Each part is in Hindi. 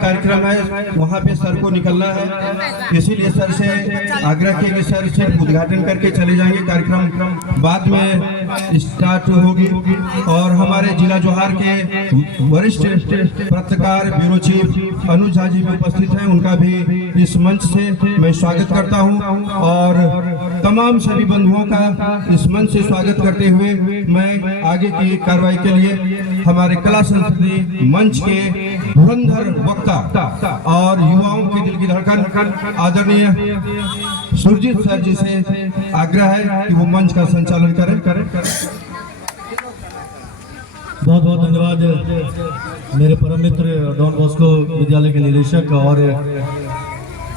कार्यक्रम है वहाँ पे सर को निकलना है, इसीलिए सर से आग्रह किया कि सर सिर्फ उद्घाटन करके चले जाएंगे, कार्यक्रम बाद में स्टार्ट होगी। और हमारे जिला जोहार के वरिष्ठ पत्रकार ब्यूरो चीफ अनुज झा जी भी उपस्थित हैं, उनका भी इस मंच से मैं स्वागत करता हूं। और तमाम सभी बंधुओं का इस मंच से स्वागत करते हुए मैं आगे की कार्रवाई के लिए हमारे कला संस्कृति मंच के धुरंधर वक्ता और युवाओं के दिल की धड़कन आदरणीय सुरजीत सर जी से आग्रह है कि वो मंच का संचालन करें। बहुत बहुत धन्यवाद मेरे परम मित्र डॉन बॉस्को विद्यालय के निदेशक और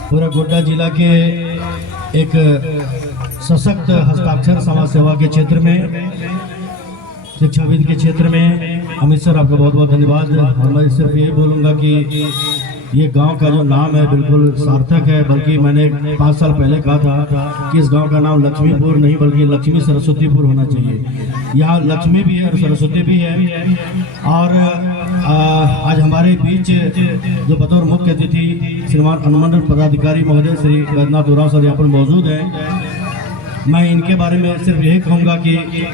पूरा गोड्डा जिला के एक सशक्त हस्ताक्षर समाज सेवा के क्षेत्र में, शिक्षाविद के क्षेत्र में अमित सर आपका बहुत बहुत धन्यवाद। और मैं सिर्फ यही बोलूँगा कि ये गांव का जो नाम है बिल्कुल सार्थक है, बल्कि मैंने 5 साल पहले कहा था कि इस गांव का नाम लक्ष्मीपुर नहीं बल्कि लक्ष्मी सरस्वतीपुर होना चाहिए। यहाँ लक्ष्मी भी है और सरस्वती भी है। और आज हमारे बीच जो बतौर मुख्य अतिथि श्रीमान अनुमंडल पदाधिकारी महोदय श्री बैद्यनाथ उरांव सर यहाँ पर मौजूद हैं। मैं इनके बारे में सिर्फ यही कहूँगा कि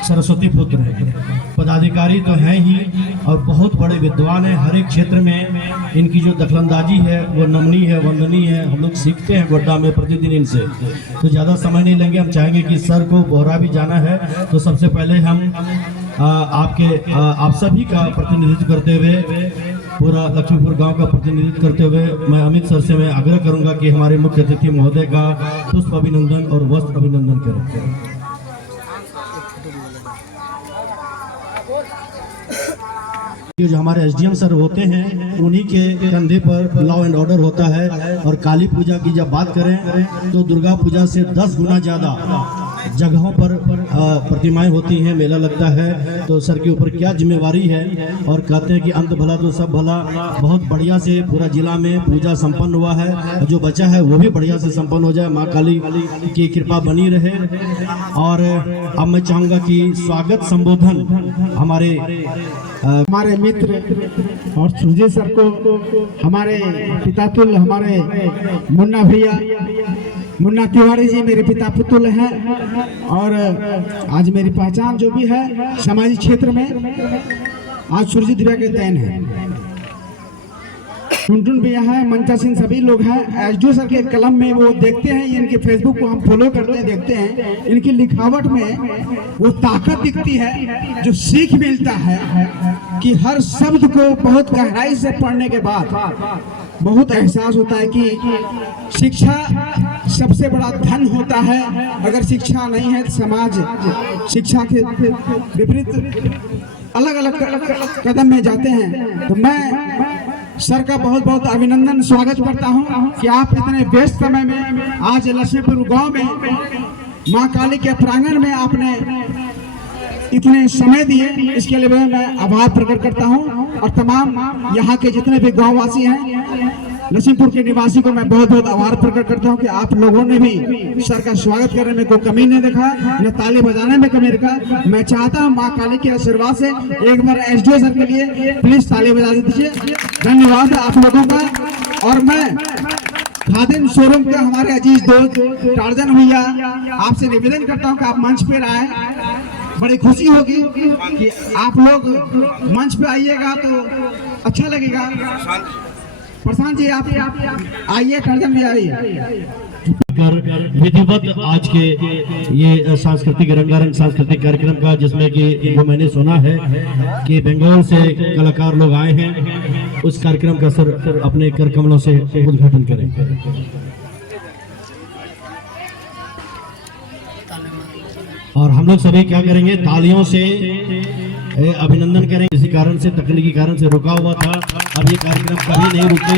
सरस्वती पुत्र है, पदाधिकारी तो हैं ही और बहुत बड़े विद्वान हैं। हर एक क्षेत्र में इनकी जो दखलंदाजी है वो नमनीय है, वंदनीय है। हम लोग सीखते हैं गोड्डा में प्रतिदिन इनसे। तो ज़्यादा समय नहीं लेंगे, हम चाहेंगे कि सर को बोहरा भी जाना है। तो सबसे पहले हम आप सभी का प्रतिनिधित्व करते हुए, पूरा लक्ष्मीपुर गांव का प्रतिनिधित्व करते हुए मैं अमित सर से मैं आग्रह करूंगा कि हमारे मुख्य अतिथि महोदय का पुष्प अभिनंदन और वस्त्र अभिनंदन करें। जो हमारे एसडीएम सर होते हैं उन्हीं के कंधे पर लॉ एंड ऑर्डर होता है। और काली पूजा की जब बात करें तो दुर्गा पूजा से 10 गुना ज़्यादा जगहों पर प्रतिमाएं होती हैं, मेला लगता है। तो सर के ऊपर क्या जिम्मेवारी है। और कहते हैं कि अंत भला तो सब भला। बहुत बढ़िया से पूरा जिला में पूजा संपन्न हुआ है, जो बचा है वो भी बढ़िया से संपन्न हो जाए। माँ काली की कृपा बनी रहे। और अब मैं चाहूँगा कि स्वागत संबोधन हमारे मित्र और सुरजीत सर को, हमारे पितातुल हमारे मुन्ना भैया, मुन्ना तिवारी जी मेरे पिता पुतुल हैं। और आज मेरी पहचान जो भी है सामाजिक क्षेत्र में, आज सुरजीत भैया के देन है। टुनटुन भी यहाँ है, मंचा सिंह सभी लोग हैं। एसडीओ सर के कलम में वो देखते हैं, इनके फेसबुक को हम फॉलो करते हैं, देखते हैं इनकी लिखावट में वो ताकत दिखती है, जो सीख मिलता है कि हर शब्द को बहुत गहराई से पढ़ने के बाद बहुत एहसास होता है कि शिक्षा सबसे बड़ा धन होता है। अगर शिक्षा नहीं है तो समाज शिक्षा के विपरीत अलग अलग कदम में जाते हैं। तो मैं सर का बहुत बहुत अभिनंदन स्वागत करता हूं कि आप इतने व्यस्त समय में आज लक्ष्मीपुर गांव में मां काली के प्रांगण में आपने इतने समय दिए, इसके लिए मैं आभार प्रकट करता हूं। और तमाम यहाँ के जितने भी गांववासी हैं, लक्ष्मीपुर के निवासी को मैं बहुत बहुत आभार प्रकट करता हूं कि आप लोगों ने भी सर का स्वागत करने में कोई कमी नहीं देखा, न ताली बजाने में कमी देखा। मैं चाहता हूं मां काली के आशीर्वाद से एक बार एसडीओ सर के लिए प्लीज ताली बजा दीजिए। धन्यवाद आप लोगों का। और मैं खादिम शोरूम के हमारे अजीज दोस्त टार्जन भैया आपसे निवेदन करता हूँ कि आप मंच पर आए। बड़ी खुशी होगी कि आप लोग मंच पे आइएगा तो अच्छा लगेगा। प्रशांत जी आप आइए, टार्जन भी आइए। विधिवत आज के ये सांस्कृतिक रंगारंग सांस्कृतिक कार्यक्रम का, जिसमें कि वो मैंने सुना है कि बंगाल से कलाकार लोग आए हैं, उस कार्यक्रम का सर अपने कर कमलों से उद्घाटन करें। और हम लोग सभी क्या करेंगे, तालियों से अभिनंदन करेंगे। किसी कारण से, तकनीकी कारण से रुका हुआ था, अब ये कार्यक्रम कभी नहीं रुके।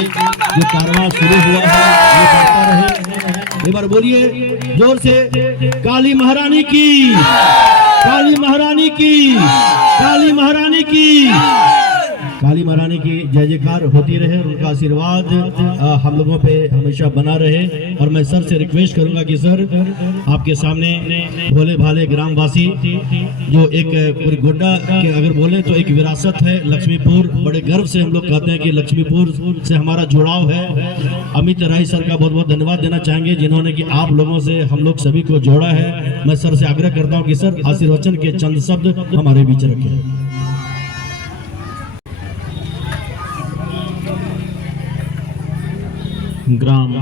जो कारवां शुरू हुआ है ये बढ़ता रहे। एक बार बोलिए जोर से, काली महारानी की, काली महारानी की, काली महारानी की। काली महारानी की जय जयकार होती रहे और उनका आशीर्वाद हम लोगों पे हमेशा बना रहे। और मैं सर से रिक्वेस्ट करूंगा कि सर आपके सामने भोले भाले ग्रामवासी जो एक पूरी गोड्डा के अगर बोले तो एक विरासत है लक्ष्मीपुर, बड़े गर्व से हम लोग कहते हैं कि लक्ष्मीपुर से हमारा जुड़ाव है। अमित राय सर का बहुत बहुत धन्यवाद देना चाहेंगे जिन्होंने कि आप लोगों से हम लोग सभी को जोड़ा है। मैं सर से आग्रह करता हूं कि सर आशीर्वचन के चंद शब्द हमारे बीच रखें। ग्राम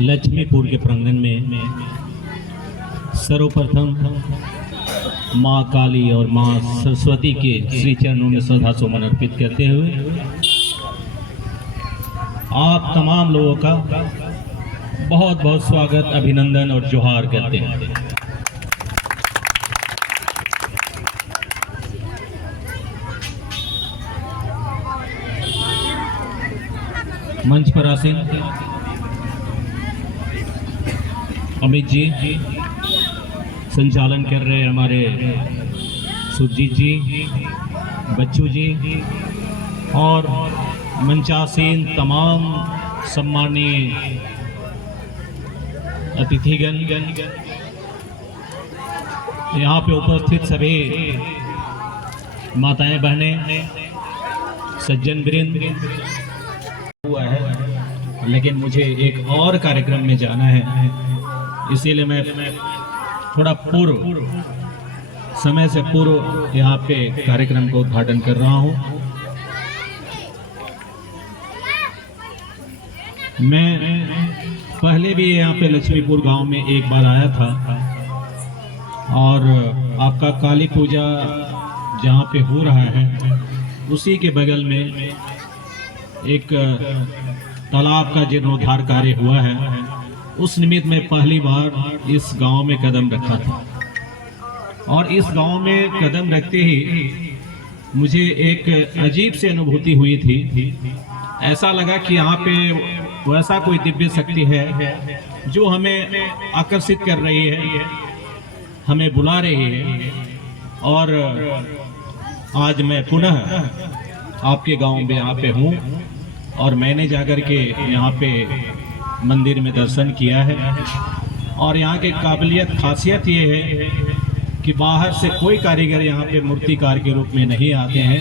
लक्ष्मीपुर के प्रांगण में सर्वप्रथम माँ काली और माँ सरस्वती के श्री चरणों में श्रद्धा सुमन अर्पित करते हुए आप तमाम लोगों का बहुत बहुत स्वागत, अभिनंदन और जोहार करते हैं। मंच पर आसीन अमित जी, संचालन कर रहे हमारे सुरजीत जी, बच्चू जी और मंचासीन तमाम सम्मानीय अतिथिगण, यहाँ पे उपस्थित सभी माताएं बहनें, सज्जन वृंद हुआ है, लेकिन मुझे एक और कार्यक्रम में जाना है, इसीलिए मैं थोड़ा पूर्व समय से पूर्व यहाँ पे कार्यक्रम को उद्घाटन कर रहा हूँ। मैं पहले भी यहाँ पे लक्ष्मीपुर गांव में एक बार आया था और आपका काली पूजा जहाँ पे हो रहा है उसी के बगल में एक तालाब का जीर्णोद्धार कार्य हुआ है। उस निमित्त में पहली बार इस गांव में कदम रखा था और इस गांव में कदम रखते ही मुझे एक अजीब सी अनुभूति हुई थी। ऐसा लगा कि यहाँ पे वैसा कोई दिव्य शक्ति है जो हमें आकर्षित कर रही है, हमें बुला रही है। और आज मैं पुनः आपके गांव में यहाँ पे हूँ और मैंने जाकर के यहाँ पे मंदिर में दर्शन किया है। और यहाँ की काबिलियत खासियत ये है कि बाहर से कोई कारीगर यहाँ पे मूर्तिकार के रूप में नहीं आते हैं,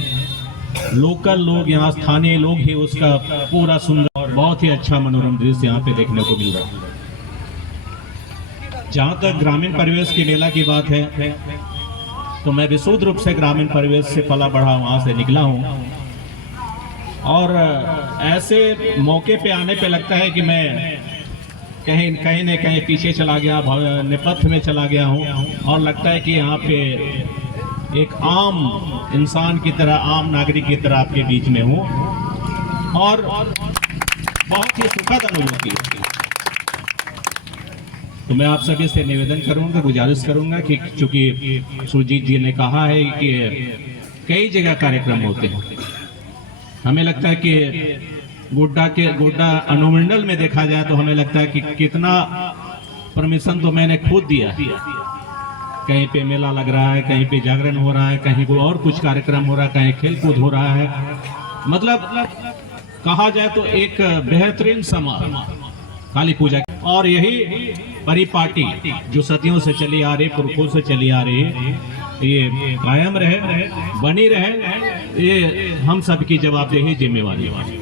लोकल लोग, यहाँ स्थानीय लोग ही उसका पूरा सुंदर और बहुत ही अच्छा मनोरम दृश्य यहाँ पे देखने को मिल रहा है। जहाँ तक ग्रामीण परिवेश की मेला की बात है तो मैं विशुद्ध रूप से ग्रामीण परिवेश से पला बढ़ा वहाँ से निकला हूँ और ऐसे मौके पे आने पे लगता है कि मैं कहीं न कहीं पीछे चला गया, नेपथ्य में चला गया हूँ और लगता है कि यहाँ पे एक आम इंसान की तरह, आम नागरिक की तरह आपके बीच में हूँ और बहुत ही सुखद अनुभूति है। तो मैं आप सभी से निवेदन करूंगा, गुजारिश करूंगा कि चूंकि सुरजीत जी ने कहा है कि कई जगह कार्यक्रम होते हैं, हमें लगता है कि गोड्डा अनुमंडल में देखा जाए तो हमें लगता है कि कितना परमिशन तो मैंने खुद दिया। कहीं पे मेला लग रहा है, कहीं पे जागरण हो रहा है, कहीं कोई और कुछ कार्यक्रम हो रहा है, कहीं खेल कूद हो रहा है। मतलब कहा जाए तो एक बेहतरीन समारोह काली पूजा और यही परिपाटी जो सदियों से चली आ रही, पुरखों से चली आ रही, ये कायम रहे, बनी रहे, ये हम सबकी जवाबदेही, जिम्मेवारी है।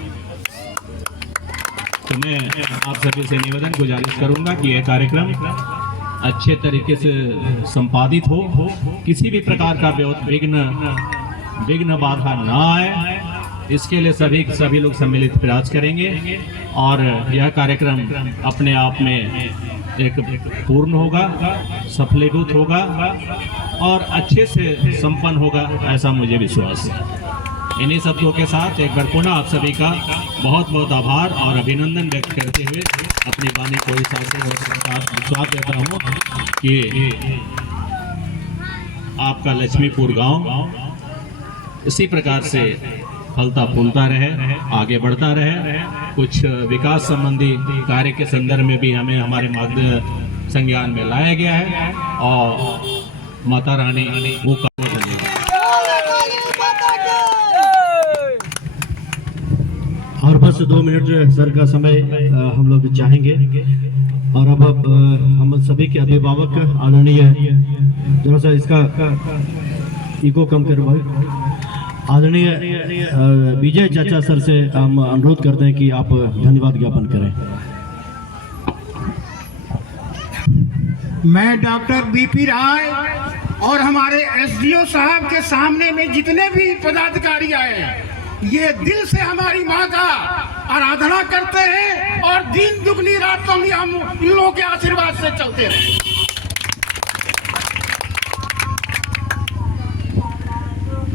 तो मैं आप सभी से निवेदन, गुजारिश करूंगा कि यह कार्यक्रम अच्छे तरीके से संपादित हो, किसी भी प्रकार का विघ्न बाधा ना आए, इसके लिए सभी लोग सम्मिलित प्रयास करेंगे और यह कार्यक्रम अपने आप में एक पूर्ण होगा, सफलीभूत होगा और अच्छे से संपन्न होगा, ऐसा मुझे विश्वास है। इन्हीं शब्दों के साथ एक बार पुनः आप सभी का बहुत बहुत आभार और अभिनंदन व्यक्त करते हुए अपनी वाणी को विश्वास देता हूँ कि आपका लक्ष्मीपुर गांव इसी प्रकार से फलता फूलता रहे, आगे बढ़ता रहे। कुछ विकास संबंधी कार्य के संदर्भ में भी हमें हमारे मार्ग संज्ञान में लाया गया है और माता रानी वो और बस 2 मिनट सर का समय हम लोग चाहेंगे। और अब हम सभी के अभिभावक आदरणीय, जरा सा इसका इको कम करो भाई, आदरणीय विजय चाचा सर से हम अनुरोध करते हैं कि आप धन्यवाद ज्ञापन करें। मैं डॉक्टर बीपी राय और हमारे एसडीओ साहब के सामने में जितने भी पदाधिकारी आए हैं, ये दिल से हमारी माँ का आराधना करते हैं और दिन दुगनी रात कौनी हम इन लोगों के आशीर्वाद से चलते हैं।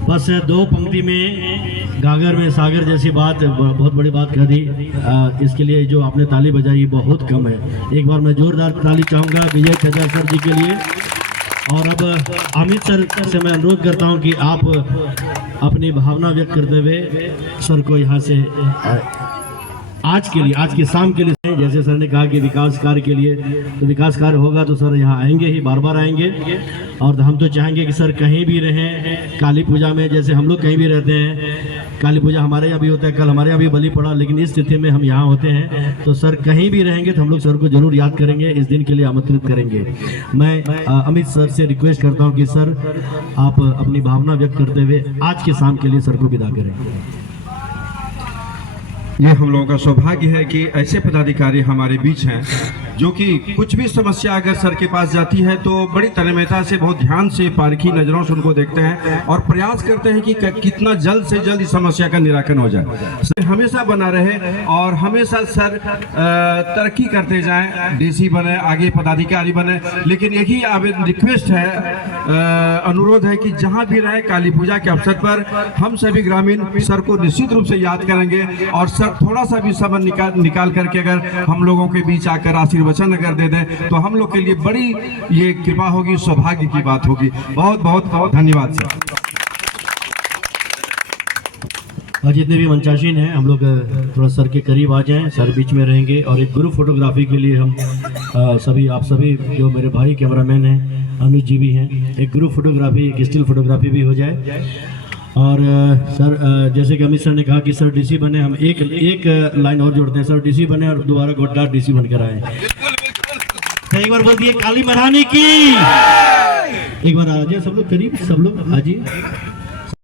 बस 2 पंक्ति में गागर में सागर जैसी बात, बहुत बड़ी बात कह दी। इसके लिए जो आपने ताली बजाई बहुत कम है। एक बार मैं जोरदार ताली चाहूँगा विजय चाचा सर जी के लिए। और अब अमित सर से मैं अनुरोध करता हूं कि आप अपनी भावना व्यक्त करते हुए सर को यहां से आज के लिए, आज की शाम के लिए, जैसे सर ने कहा कि विकास कार्य के लिए, तो विकास कार्य होगा तो सर यहाँ आएंगे ही, बार बार आएंगे। और हम तो चाहेंगे कि सर कहीं भी रहें, काली पूजा में जैसे हम लोग कहीं भी रहते हैं, काली पूजा हमारे यहाँ भी होता है, कल हमारे यहाँ भी बलि पड़ा, लेकिन इस स्थिति में हम यहाँ होते हैं, तो सर कहीं भी रहेंगे तो हम लोग सर को जरूर याद करेंगे, इस दिन के लिए आमंत्रित करेंगे। मैं अमित सर से रिक्वेस्ट करता हूँ कि सर आप अपनी भावना व्यक्त करते हुए आज के शाम के लिए सर को विदा करें। ये हम लोगों का सौभाग्य है कि ऐसे पदाधिकारी हमारे बीच हैं जो कि कुछ भी समस्या अगर सर के पास जाती है तो बड़ी तन्मयता से, बहुत ध्यान से, पारखी नज़रों से उनको देखते हैं और प्रयास करते हैं कि कितना जल्द से जल्द इस समस्या का निराकरण हो जाए। सर हमेशा बना रहे और हमेशा सर तरक्की करते जाएं, डीसी बने, आगे पदाधिकारी बने। लेकिन यही रिक्वेस्ट है, अनुरोध है कि जहाँ भी रहे काली पूजा के अवसर पर हम सभी ग्रामीण सर को निश्चित रूप से याद करेंगे और सर थोड़ा सा भी समय निकाल करके अगर हम लोगों के बीच आकर आशीर्वचन अगर दे दें तो हम लोग के लिए बड़ी ये कृपा होगी, सौभाग्य की बात होगी। बहुत बहुत धन्यवाद सर। और जितने भी मंचासीन हैं हम लोग थोड़ा सर के करीब आ जाएं, सर बीच में रहेंगे। और एक ग्रुप फोटोग्राफी के लिए हम सभी, आप सभी जो मेरे भाई कैमरामैन हैं, अनुज जी भी हैं, एक ग्रुप फोटोग्राफी, एक स्टिल फोटोग्राफी भी हो जाए। और सर जैसे कि अमित सर ने कहा कि सर डीसी बने, हम एक लाइन और जोड़ते हैं, सर डीसी बने और दोबारा गोड्डा डीसी बनकर आए। तो एक बार बोल दिए काली महारानी की, एक बार आ जाए सब लोग करीब, सब लोग आ जाइए।